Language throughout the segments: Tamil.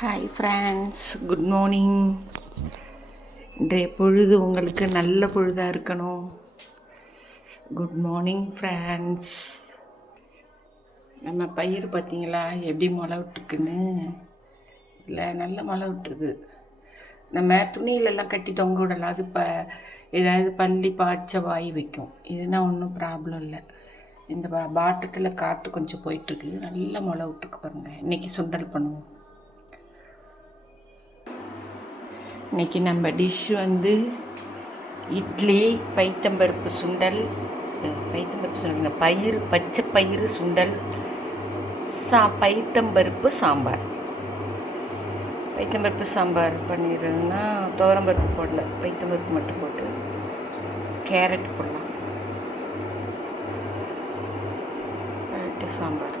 Hi friends, good morning. இன்றைய பொழுது உங்களுக்கு நல்ல பொழுதாக இருக்கணும். Good morning friends. நம்ம பயிர் பார்த்திங்களா எப்படி மழை விட்டுருக்குன்னு? இல்லை, நல்ல மழை விட்டுருக்கு. நம்ம துணியிலெல்லாம் கட்டி தொங்க விடலாம். அது ஏதாவது பள்ளி பாய்ச்ச வாய் வைக்கும். இதுனா ஒன்றும் ப்ராப்ளம் இல்லை. இந்த பாட்டத்தில் காற்று கொஞ்சம் போயிட்டுருக்கு. நல்ல மழை விட்டுருக்கு பாருங்கள். இன்றைக்கி சுண்டல் பண்ணுவோம். இன்றைக்கி நம்ம டிஷ் இட்லி, பைத்தம்பருப்பு சுண்டல், பயிறு, பச்சை பயிறு சுண்டல், பைத்தம்பருப்பு சாம்பார். பைத்தம்பருப்பு சாம்பார் பண்ணிடுறதுன்னா துவரம்பருப்பு போடல, பைத்தம்பருப்பு மட்டும் போட்டு கேரட் போடலாம். கேரட்டு சாம்பார்.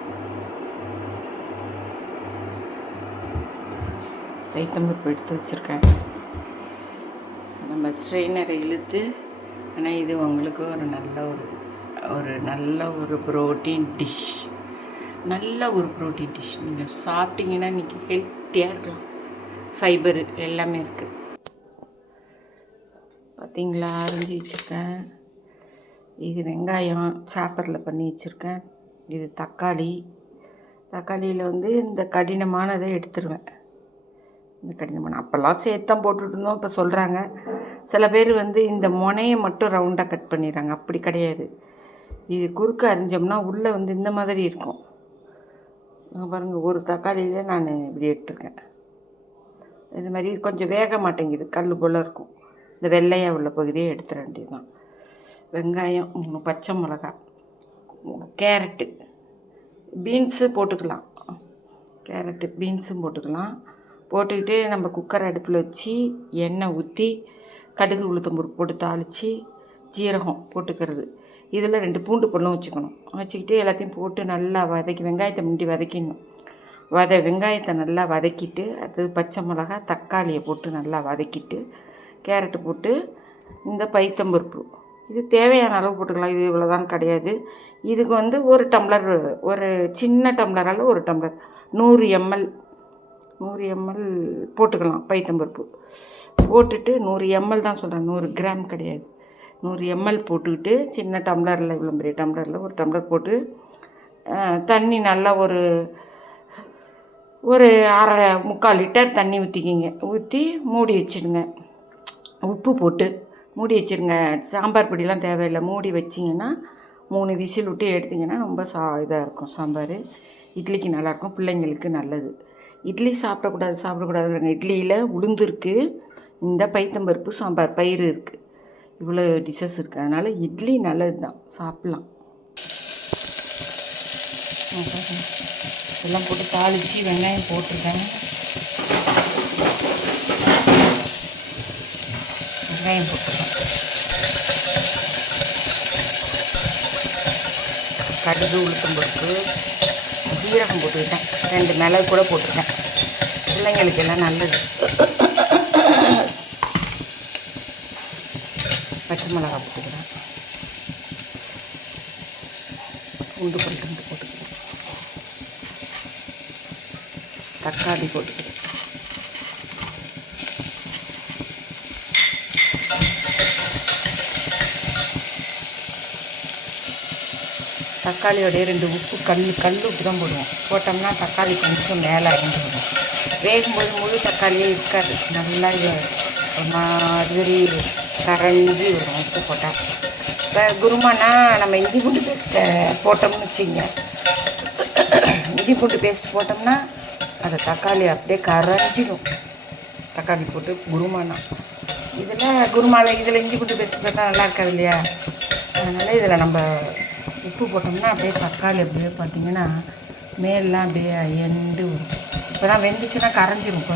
பைத்தம்பருப்பு எடுத்து வச்சுருக்கேன். நம்ம ஸ்ட்ரெயினரை இழுத்து, ஆனால் இது உங்களுக்கு ஒரு நல்ல ஒரு ப்ரோட்டீன் டிஷ். நீங்கள் சாப்பிட்டீங்கன்னா இன்றைக்கி ஹெல்த்தியாக இருக்கலாம். ஃபைபரு எல்லாமே இருக்குது. பார்த்திங்களா, அரிஞ்சு வச்சுருக்கேன். இது வெங்காயம் சாப்பரில் பண்ணி வச்சுருக்கேன். இது தக்காளியில் இந்த கடினமானதை எடுத்துருவேன். இந்த கடினமான அப்போல்லாம் சேர்த்தான் போட்டுட்டு இருந்தோம். இப்போ சொல்கிறாங்க சில பேர் இந்த முனையை மட்டும் ரவுண்டாக கட் பண்ணிடுறாங்க. அப்படி கிடையாது. இது குறுக்க அரிஞ்சோம்னா உள்ளே இந்த மாதிரி இருக்கும். பாருங்கள், ஒரு தக்காளியிலே நான் இப்படி எடுத்துருக்கேன். இது மாதிரி கொஞ்சம் வேக மாட்டேங்குது, கல் போல் இருக்கும். இந்த வெள்ளையாக உள்ள பகுதியை எடுத்துட வேண்டியது தான். வெங்காயம், 3 பச்சை மிளகா, கேரட்டு, பீன்ஸு போட்டுக்கலாம். பீன்ஸும் போட்டுக்கலாம். போட்டுக்கிட்டு நம்ம குக்கர் அடுப்பில் வச்சு எண்ணெய் ஊற்றி கடுகு உளுத்தம்பருப்பு போட்டு தாளித்து ஜீரகம் போட்டுக்கிறது. இதில் 2 பூண்டு பல்லும் வச்சுக்கிட்டு எல்லாத்தையும் போட்டு நல்லா வெங்காயத்தை முண்டி வதக்கிடணும். வெங்காயத்தை நல்லா வதக்கிட்டு அது பச்சை மிளகா, தக்காளியை போட்டு நல்லா வதக்கிட்டு கேரட்டு போட்டு இந்த பைத்தம்பருப்பு இது தேவையான அளவு போட்டுக்கலாம். இது இவ்வளோதான் கிடையாது. இதுக்கு ஒரு டம்ளர், ஒரு சின்ன டம்ளரால் ஒரு டம்ளர் 100 ml போட்டுக்கலாம். பைத்தம்பருப்பு போட்டுட்டு 100 ml தான் சொல்கிறேன், 100 கிராம் கிடையாது. 100 ml போட்டுக்கிட்டு சின்ன டம்ளரில், இவ்வளோ பெரிய டம்ளரில் ஒரு டம்ளர் போட்டு தண்ணி நல்லா ஒரு 3/4 லிட்டர் தண்ணி ஊற்றி மூடி வச்சுடுங்க. உப்பு போட்டு மூடி வச்சுருங்க. சாம்பார் பொடியெலாம் தேவையில்லை. மூடி வச்சிங்கன்னா 3 விசில் விட்டு எடுத்திங்கன்னா ரொம்ப இதாக இருக்கும். சாம்பார் இட்லிக்கு நல்லாயிருக்கும், பிள்ளைங்களுக்கு நல்லது. இட்லி சாப்பிடக்கூடாதுங்கிறாங்க. இட்லியில் உளுந்து இருக்குது, இந்த பைத்தம்பருப்பு சாம்பார் பயிறு இருக்குது, இவ்வளோ டிஷ்ஷஸ் இருக்குது. அதனால் இட்லி நல்லது தான், சாப்பிட்லாம். எல்லாம் போட்டு தாளித்து வெங்காயம் போட்டிருக்கேன். கடுகு உளுத்தம்பருப்பு ஜீரகம் போட்டுக்கிட்டேன். 2 மிளகு கூட போட்டுருக்கேன். பிள்ளைங்களுக்கு எல்லாம் நல்லது. பச்சை மிளகா போட்டுக்கிறேன். பூண்டு பல் 2 போட்டுக்கிறேன். தக்காளி போட்டுக்கிறேன். தக்காளியோடைய 2 உப்பு கல் உப்பு தான் போடுவோம். போட்டோம்னா தக்காளி கொஞ்சம் மேலே அரைஞ்சி வரும். வேகும்போது முழு தக்காளியே இருக்காது, நல்லா மாதிரி கரைஞ்சி வரும் உப்பு போட்டால். இப்போ குருமானா நம்ம இஞ்சி பூண்டு பேஸ்ட்டை போட்டோம்னு வச்சுங்க. இஞ்சி பூண்டு பேஸ்ட் போட்டோம்னா அந்த தக்காளி அப்படியே கரைஞ்சிடும். தக்காளி போட்டு குருமானா இதில் இஞ்சி பூண்டு பேஸ்ட் போட்டால் நல்லா இருக்காது இல்லையா? அதனால் இதில் நம்ம உப்பு போட்டோம்னா அப்படியே தக்காளி அப்படியே பார்த்திங்கன்னா மேலாம் அப்படியே எண்டு வரும். இப்போ தான் வெந்துச்சுன்னா கரைஞ்சிரும்.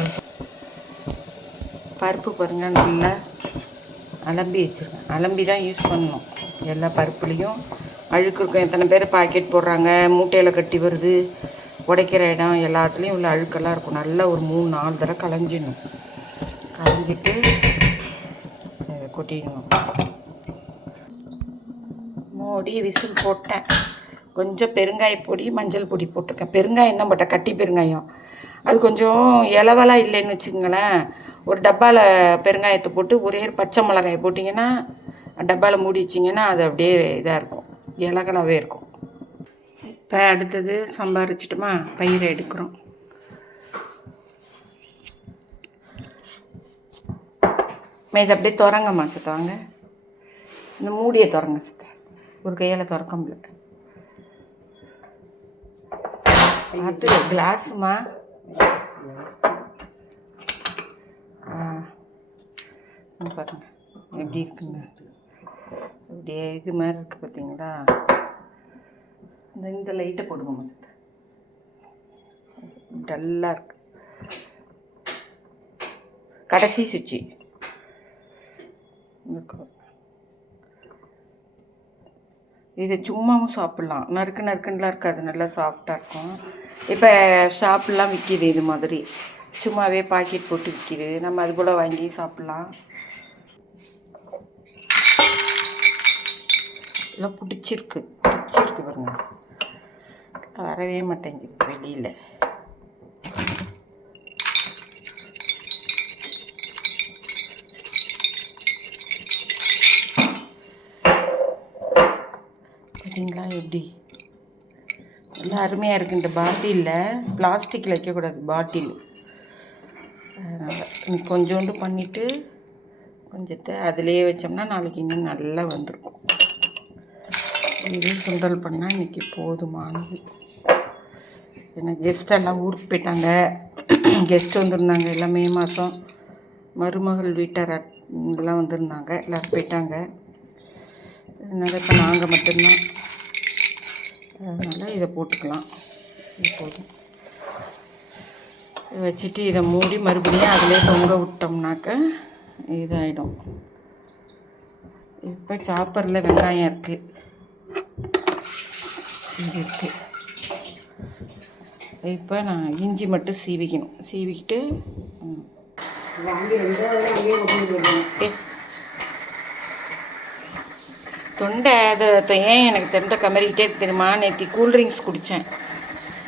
பருப்பு பாருங்கள், நல்லா அலம்பி வச்சுருக்கேன். அலம்பி தான் யூஸ் பண்ணணும். எல்லா பருப்புலேயும் அழுக்கு இருக்கும். எத்தனை பேர் பாக்கெட் போடுறாங்க, மூட்டையில் கட்டி வருது, உடைக்கிற இடம் எல்லாத்துலேயும் உள்ள அழுக்கெல்லாம் இருக்கும். நல்லா ஒரு 3-4 தடவை களைஞ்சிடணும். களைஞ்சிட்டு கொட்டிடணும். மூடி விசில் போட்டேன். கொஞ்சம் பெருங்காய பொடி, மஞ்சள் பொடி போட்டிருக்கேன். பெருங்காயம் தான் போட்டேன், கட்டி பெருங்காயம். அது கொஞ்சம் இலவலாக இல்லைன்னு வச்சுக்கோங்களேன், ஒரு டப்பாவில் பெருங்காயத்தை போட்டு ஒரே ஒரு பச்சை மிளகாயை போட்டிங்கன்னா டப்பாவில் மூடி வச்சிங்கன்னா அது அப்படியே இதாக இருக்கும், இலகலாகவே இருக்கும். இப்போ அடுத்தது சம்பாரிச்சிட்டுமா பயிரை எடுக்கிறோம். இது அப்படியே திறங்கம்மா சித்த, வாங்க இந்த மூடியை திறங்க சித்த, ஒரு கையால் திறக்க முடியல. அது கிளாஸுமா. பாருங்க எப்படி இருக்குங்க, அப்படியே இது மாதிரி இருக்குது பார்த்தீங்களா. இந்த லைட்டை போடுங்கம்மா சித்த, டல்லாக இருக்கு. கடைசி சுவிட்சு இது சும்மாவும் சாப்பிட்லாம், நறுக்குன்னுலாம் இருக்காது, நல்லா சாஃப்டாக இருக்கும். இப்போ ஷாப்லாம் விற்கிது இது மாதிரி, சும்மாவே பாக்கெட் போட்டு விற்கிது, நம்ம அது போல் வாங்கி சாப்பிட்லாம். எல்லாம் பிடிச்சிருக்கு பாருங்க, வரவே மாட்டேங்குது வெளியில். பார்த்தீங்களா எப்படி நல்லா அருமையாக இருக்குது. இந்த பாட்டிலில் பிளாஸ்டிக்கில் வைக்கக்கூடாது, பாட்டில். அதனால் இன்னைக்கு கொஞ்சோண்டு பண்ணிவிட்டு கொஞ்சத்தை அதிலேயே வச்சோம்னா நாளைக்கு இன்னும் நல்லா வந்திருக்கும். இது சுண்டல் பண்ணால் இன்றைக்கி போதுமானது. ஏன்னா கெஸ்டெல்லாம் ஊருக்கு போயிட்டாங்க, கெஸ்ட் வந்துருந்தாங்க எல்லாம் மே மாதம், மருமகள் வீட்டார் இதெல்லாம் வந்துருந்தாங்க, எல்லோரும் போயிட்டாங்க. அதனால் இப்போ நாங்கள் மட்டும்தான், அதனால் இதை போட்டுக்கலாம். இது போதும். வச்சுட்டு இதை மூடி மறுபடியும் அதிலே தொங்க விட்டோம்னாக்க இதாகிடும். இப்போ சாப்பரில் வெங்காயம் இருக்குது, இது இருக்குது. இப்போ நான் இஞ்சி மட்டும் சீவிக்கணும், சீவிக்கிட்டு தொண்டை அதை ஏன் எனக்கு தொண்டை கமறிக்கிட்டே தெரியுமா. நேற்று கூல்ட்ரிங்க்ஸ் குடித்தேன்.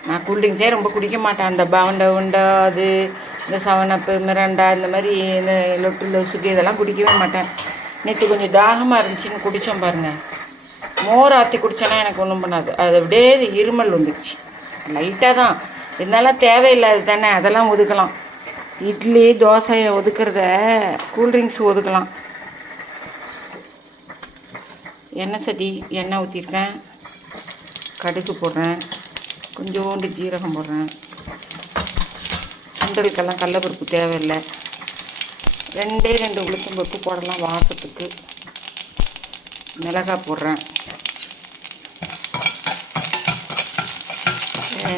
நான் கூல்ட்ரிங்க்ஸே ரொம்ப குடிக்க மாட்டேன். அந்த பவுண்டா உண்டா அது, இந்த 7up மிராண்டா, இந்த மாதிரி இந்த லொட்டு லொசுக்கு இதெல்லாம் குடிக்கவே மாட்டேன். நேற்று கொஞ்சம் தாகமாக இருந்துச்சுன்னு குடித்தோம் பாருங்கள். மோர் ஆற்றி குடித்தேன்னா எனக்கு ஒன்றும் பண்ணாது, அது அப்படியே இருமல் வந்துடுச்சு. லைட்டாக தான் இதெல்லாம் தேவையில்லாது தானே, அதெல்லாம் ஒதுக்கலாம். இட்லி தோசையை ஒதுக்கிறத கூல்ட்ரிங்க்ஸ் ஒதுக்கலாம். எண்ணெய் சட்டி, எண்ணெய் ஊற்றிருக்கேன், கடுகு போடுறேன், கொஞ்சோண்டு ஜீரகம் போடுறேன். சுண்டலுக்கெல்லாம் கடலைப்பருப்பு தேவையில்லை, 2 உளுத்தம் பருப்பு போடலாம் வாசத்துக்கு. மிளகாய் போடுறேன்.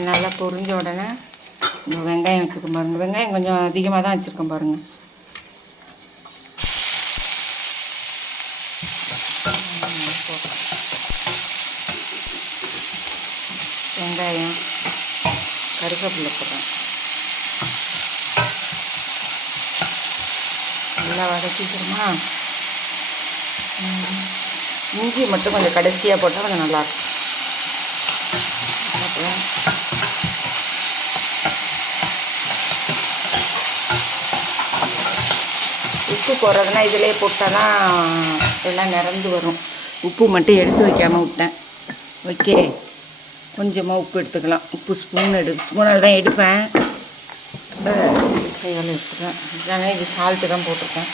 நல்லா பொரிஞ்ச உடனே வெங்காயம் வச்சுருக்கேன் பாருங்கள். வெங்காயம் கொஞ்சம் அதிகமாக தான் வச்சுருக்கேன் பாருங்கள். வெங்காயம், கருவேப்பிலை போடுறேன். நல்லா வதக்கிக்கிறோமா. இஞ்சி மட்டும் கொஞ்சம் கடைசியாக போட்டால் கொஞ்சம் நல்லாயிருக்கும். உப்பு போடுறதுனா இதிலே போட்டால் தான் எல்லாம் நிறந்து வரும். உப்பு மட்டும் எடுத்து வைக்காமல் விட்டேன். ஓகே, கொஞ்சமாக உப்பு எடுத்துக்கலாம். உப்பு ஸ்பூனில் தான் எடுப்பேன், கையால் எடுத்துக்கிறேன். ஏன்னா இது சால்ட்டு தான் போட்டிருக்கேன்.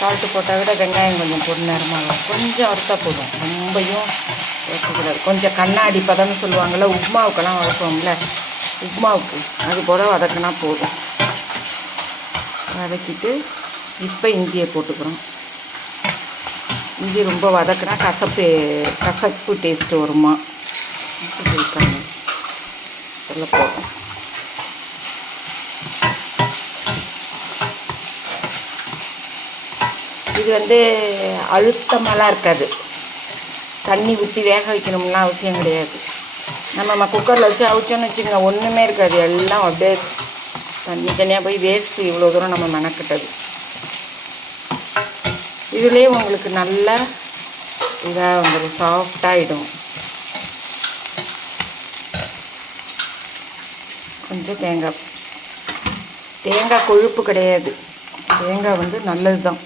சால்ட்டு போட்டால் விட வெங்காயம் கொஞ்சம் பொண்ணு நேரமாக கொஞ்சம் வறுத்தா போதும், ரொம்பையும் வறுக்கக்கூடாது. கொஞ்சம் கண்ணாடி பதம்னு சொல்லுவாங்கள்ல, உப்மாவுக்கெல்லாம் வதக்குவோம்ல, உப்மாவுக்கு அது போல் வதக்கினா போதும். வதக்கிட்டு இப்போ இஞ்சியை போட்டுக்கிறோம். இஞ்சி ரொம்ப வதக்கினா கசப்பு டேஸ்ட்டு வருமா, இருக்காங்க அதில் போதும். இது அழுத்தமெல்லாம் இருக்காது, தண்ணி ஊற்றி வேக வைக்கணும்லாம் அவசியம் கிடையாது. நம்ம குக்கரில் வச்சு அவிச்சோன்னு வச்சுக்கோங்க, ஒன்றுமே இருக்காது, எல்லாம் அப்படியே தனியாக போய் வேஸ்ட்டு. இவ்வளோ தூரம் நம்ம மெனக்கிட்டது. இதுலேயே உங்களுக்கு நல்லா இதாக வந்துடும், சாஃப்டாகிடும். கொஞ்சம் தேங்காய் கொழுப்பு கிடையாது. தேங்காய் வந்து நல்லது தான்.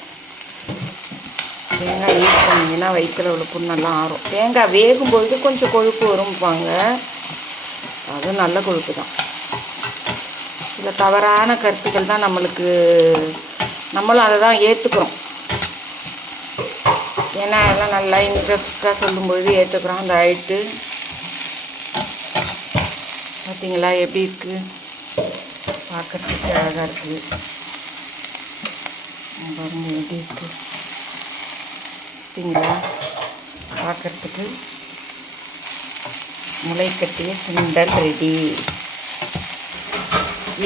தேங்காய் யூஸ் பண்ணிங்கன்னா வயிற்றில் உள்ள புண்ணெல்லாம் ஆறும். தேங்காய் வேகும்பொழுது கொஞ்சம் கொழுப்பு வரும்பாங்க, அது நல்ல கொழுப்பு தான். சில தவறான கருத்துக்கள் தான் நம்மளும் அதை தான் ஏற்றுக்கிறோம். ஏன்னா அதெல்லாம் நல்லா இன்ட்ரெஸ்டாக சொல்லும்பொழுது ஏற்றுக்கிறோம். அந்த ஹைட்டு பார்த்தீங்களா எப்படி இருக்குது, பார்க்குறதுக்கு அழகாக இருக்குது. பாருங்க எப்படி இருக்குது பார்த்தீங்களா, பார்க்குறதுக்கு முளை கட்டிய சுண்டல் ரெடி.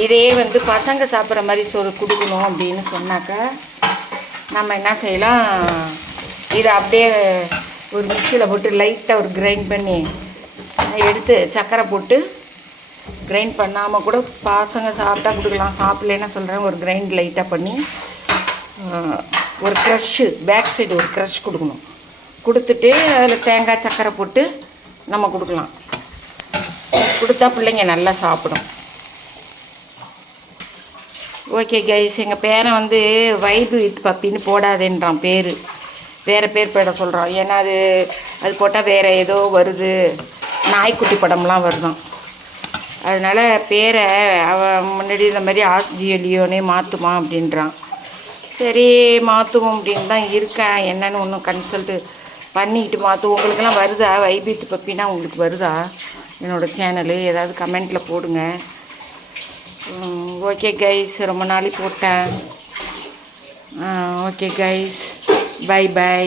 இதே வந்து பசங்க சாப்பிட்ற மாதிரி கொடுக்கணும் அப்படின்னு சொன்னாக்கா நம்ம என்ன செய்யலாம், இதை அப்படியே ஒரு மிக்சியில் போட்டு லைட்டாக ஒரு கிரைண்ட் பண்ணி எடுத்து சர்க்கரை போட்டு கிரைண்ட் பண்ணாமல் கூட பசங்க சாப்பிட்டா கொடுக்கலாம். சாப்பிட்லன்னா சொல்கிறேன், ஒரு கிரைண்ட் லைட்டாக பண்ணி ஒரு க்ரஷ்ஷு பேக் சைடு ஒரு க்ரஷ் கொடுக்கணும். கொடுத்துட்டு அதில் தேங்காய் சர்க்கரை போட்டு நம்ம கொடுக்கலாம். கொடுத்தா பிள்ளைங்க நல்லா சாப்பிடும். ஓகே கைஸ், எங்கள் பேரை வந்து வைப் வித் பப்பின்னு போடாதேன்றான், வேறு பேர் போட சொல்கிறான். ஏன்னா அது போட்டால் வேறு ஏதோ வருது, நாய்க்குட்டி படம்லாம் வருதான். அதனால் பேரை அவன் முன்னாடி இந்த மாதிரி ஆஸ்ஜியலியோனே மாற்றுமா அப்படின்றான். சரி மாற்றுவோம் அப்படின்னு தான் இருக்கேன். என்னென்னு ஒன்றும் கன்சல்ட்டு பண்ணிக்கிட்டு மாற்றுவோம். உங்களுக்கெல்லாம் வருதா வைப் வித் பப்பின்னா? உங்களுக்கு வருதா என்னோடய சேனலு? ஏதாவது கமெண்ட்டில் போடுங்க. ஓகே கைஸ், ரொம்ப நாளைக்கு போட்டேன். Okay guys, by.